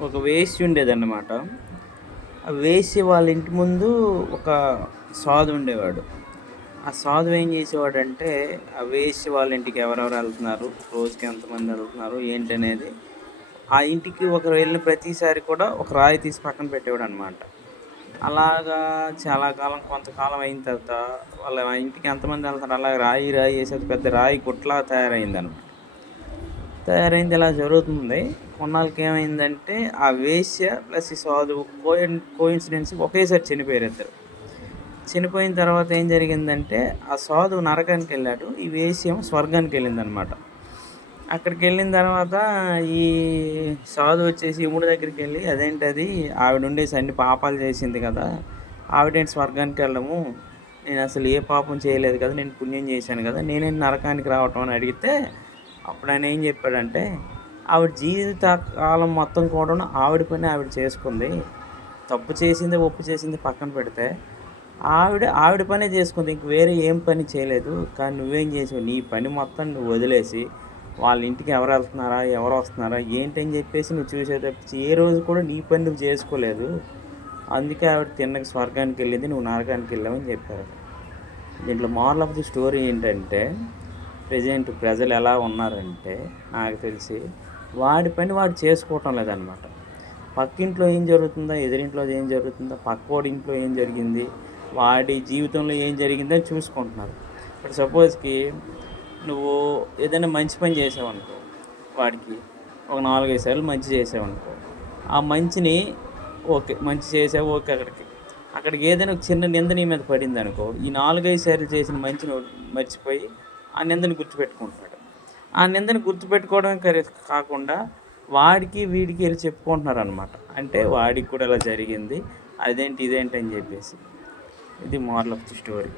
ఒక వేశ్య ఉండేదన్నమాట. ఆ వేశ్య వాళ్ళ ఇంటి ముందు ఒక సాధువు ఉండేవాడు. ఆ సాధువు ఏం చేసేవాడంటే, ఆ వేశ్య వాళ్ళ ఇంటికి ఎవరెవరు ఎళ్తున్నారు, రోజుకి ఎంతమంది ఎళ్తున్నారు, ఏంటనేది ఆ ఇంటికి ఒకరు వెళ్ళిన ప్రతిసారి కూడా ఒక రాయి తీసి పక్కన పెట్టేవాడనమాట. అలాగా చాలా కాలం కొంతకాలం అయిన తర్వాత వాళ్ళ ఇంటికి ఎంతమంది ఎళ్తున్నారు అలాగ రాయి, రాయి ఏసి అది పెద్ద రాయి గుట్టలా తయారయిందనమాట. తయారైంది ఇలా జరుగుతుంది. కొన్నాళ్ళకి ఏమైందంటే, ఆ వేశ్య ప్లస్ ఈ సాధువు కోయిన్సిడెన్స్‌గా ఒకేసారి చనిపోయారు ఇద్దరు. చనిపోయిన తర్వాత ఏం జరిగిందంటే, ఆ సాధువు నరకానికెళ్ళాడు. ఈ వేశ్య ఏమో స్వర్గానికెళ్ళిందనమాట. అక్కడికెళ్ళిన తర్వాత ఈ సాధువు వచ్చేసి యముడి దగ్గరికెళ్ళి, "అదేంటది ఆవిడుండేసి అన్ని పాపాలు చేసింది కదా! ఆవిడేంటి స్వర్గానికెళ్ళడము? నేనసలు ఏ పాపం చేయలేదు కదా! నేను పుణ్యం చేశాను కదా! నేనేంటి నరకానికి రావటం" అని అడిగితే అప్పుడాయన ఏం చెప్పాడంటే, ఆవిడ జీవిత కాలం మొత్తం కూడాను ఆవిడ పని ఆవిడ చేసుకుంది. తప్పు చేసింది, ఒప్పు చేసింది పక్కన పెడితే, ఆవిడ పనే చేసుకుంది. ఇంక వేరే ఏం పని చేయలేదు. కానీ నువ్వేం చేసావు, నీ పని మొత్తం నువ్వు వదిలేసి, వాళ్ళ ఇంటికి ఎవరెళ్తున్నారా, ఎవరొస్తున్నారా, ఏంటని చెప్పేసి నువ్వు చూసావు తప్పించి, ఏ రోజు కూడా నీ పని నువ్వు చేసుకోలేదు. అందుకే ఆవిడ తిన్నగా స్వర్గానికెళ్ళింది, నువ్వు నరకానికెళ్ళావని చెప్పారు. దీంట్లో మోరల్ ఆఫ్ ది స్టోరీ ఏంటంటే, ప్రజలు ఎలా ఉన్నారంటే నాకు తెలిసి వాడి పని వాడు చేసుకోవటం లేదనమాట. పక్కింట్లో ఏం జరుగుతుందో, ఎదురింట్లో ఏం జరుగుతుందో, పక్కోడి ఇంట్లో ఏం జరిగింది, వాడి జీవితంలో ఏం జరిగిందని చూసుకుంటున్నారు. ఇప్పుడు సపోజ్‌కి నువ్వు ఏదైనా మంచి పని చేసావనుకో, వాడికి ఒక 4, 5 సార్లు మంచి చేసావనుకో, ఆ మంచిని ఓకే. మంచి చేసావు ఓకే అక్కడికి. అక్కడికి ఏదైనా ఒక చిన్న నింద నీ మీద పడిందనుకో, ఈ 4, 5 సార్లు చేసిన మంచిని మర్చిపోయి ఆ నిందని గుర్తుపెట్టుకుంటున్నాడు. ఆ నిందని గుర్తుపెట్టుకోవడమే కాకుండా వాడికి, వీడికి ఎళ్లి చెప్పుకుంటున్నారనమాట. అంటే వాడికి కూడా ఇలా జరిగింది. అదేంటి, ఇదేంటి అని చెప్పేసి. ఇది మోరల్ ఆఫ్ ది స్టోరీ.